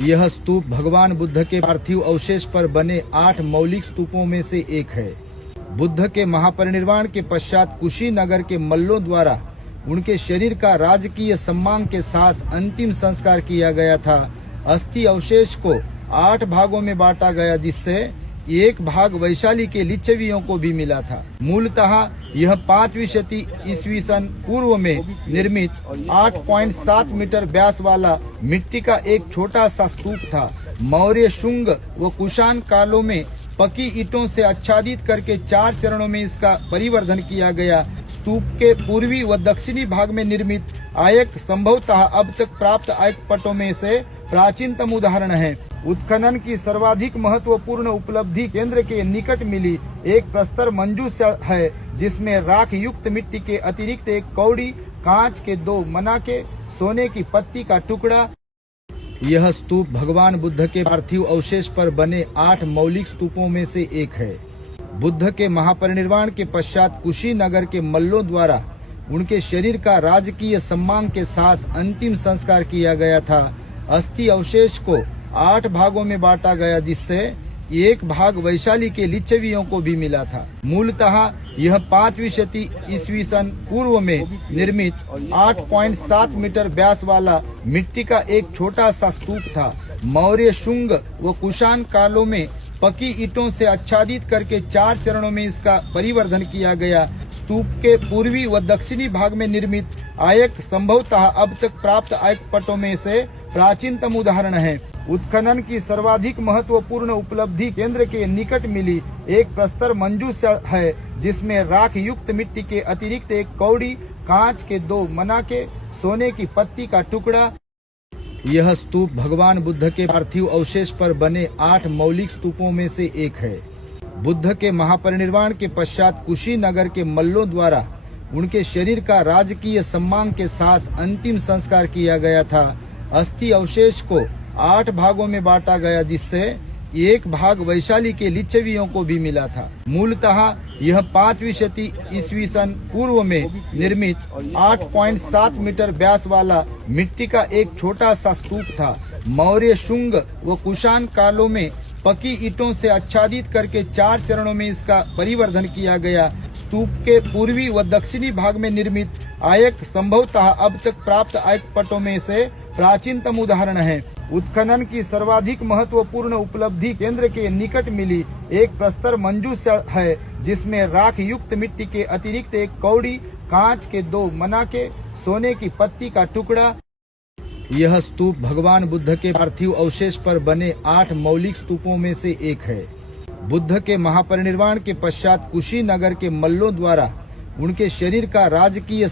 यह स्तूप भगवान बुद्ध के पार्थिव अवशेष पर बने 8 मौलिक स्तूपों में से एक है। बुद्ध के महापरिनिर्वाण के पश्चात कुशीनगर के मल्लों द्वारा उनके शरीर का राजकीय सम्मान के साथ अंतिम संस्कार किया गया था। अस्थि अवशेष को 8 भागों में बांटा गया, जिससे एक भाग वैशाली के लिच्छवियों को भी मिला था। मूलतः यह 5वीं शती ईस्वी सन पूर्व में निर्मित 8.7 मीटर व्यास वाला मिट्टी का एक छोटा सा स्तूप था। मौर्य, शुंग व कुषाण कालों में पकी ईंटों से आच्छादित करके 4 चरणों में इसका परिवर्धन किया गया। स्तूप के पूर्वी व दक्षिणी भाग में निर्मित आयक संभवतः अब तक प्राप्त आयक पटों में से प्राचीनतम उदाहरण है। उत्खनन की सर्वाधिक महत्वपूर्ण उपलब्धि केंद्र के निकट मिली एक प्रस्तर मंजूषा है, जिसमें राख युक्त मिट्टी के अतिरिक्त एक कौड़ी, कांच के 2 मनाके, सोने की पत्ती का टुकड़ा। यह स्तूप भगवान बुद्ध के पार्थिव अवशेष पर बने 8 मौलिक स्तूपों में से एक है। बुद्ध के महापरिनिर्वाण के पश्चात कुशीनगर के मल्लों द्वारा उनके शरीर का राजकीय सम्मान के साथ अंतिम संस्कार किया गया था। अस्थि अवशेष को 8 भागों में बांटा गया, जिससे एक भाग वैशाली के लिच्छवियों को भी मिला था। मूलतः यह 5वीं शती ईस्वी सन पूर्व में निर्मित 8.7 मीटर व्यास वाला मिट्टी का एक छोटा सा स्तूप था। मौर्य, शुंग व कुषाण कालों में पकी ईंटों से आच्छादित करके 4 चरणों में इसका परिवर्धन किया गया। स्तूप के पूर्वी व दक्षिणी भाग में निर्मित आयक संभवतः अब तक प्राप्त आयक पटों में से प्राचीनतम उदाहरण है। उत्खनन की सर्वाधिक महत्वपूर्ण उपलब्धि केंद्र के निकट मिली एक प्रस्तर मंजूषा है, जिसमें राख युक्त मिट्टी के अतिरिक्त एक कौड़ी, कांच के 2 मनाके, सोने की पत्ती का टुकड़ा। यह स्तूप भगवान बुद्ध के पार्थिव अवशेष पर बने 8 मौलिक स्तूपों में से एक है। बुद्ध के महापरिनिर्वाण के पश्चात कुशीनगर के मल्लों द्वारा उनके शरीर का राजकीय सम्मान के साथ अंतिम संस्कार किया गया था। अस्थि अवशेष को 8 भागों में बांटा गया, जिससे एक भाग वैशाली के लिच्छवियों को भी मिला था। मूलतः यह 5वीं शती ईस्वी सन पूर्व में निर्मित 8.7 मीटर व्यास वाला मिट्टी का एक छोटा सा स्तूप था। मौर्य, शुंग व कुषाण कालों में पकी ईंटों से आच्छादित करके 4 चरणों में इसका परिवर्धन किया गया। स्तूप के पूर्वी व दक्षिणी भाग में निर्मित आयक संभवतः अब तक प्राप्त आयक पटों में से प्राचीनतम उदाहरण है। उत्खनन की सर्वाधिक महत्वपूर्ण उपलब्धि केंद्र के निकट मिली एक प्रस्तर मंजूषा है, जिसमें राख युक्त मिट्टी के अतिरिक्त एक कौड़ी, कांच के 2 मनाके, सोने की पत्ती का टुकड़ा। यह स्तूप भगवान बुद्ध के पार्थिव अवशेष पर बने 8 मौलिक स्तूपों में से एक है। बुद्ध के महापरिनिर्वाण के पश्चात कुशीनगर के मल्लों द्वारा उनके शरीर का राजकीय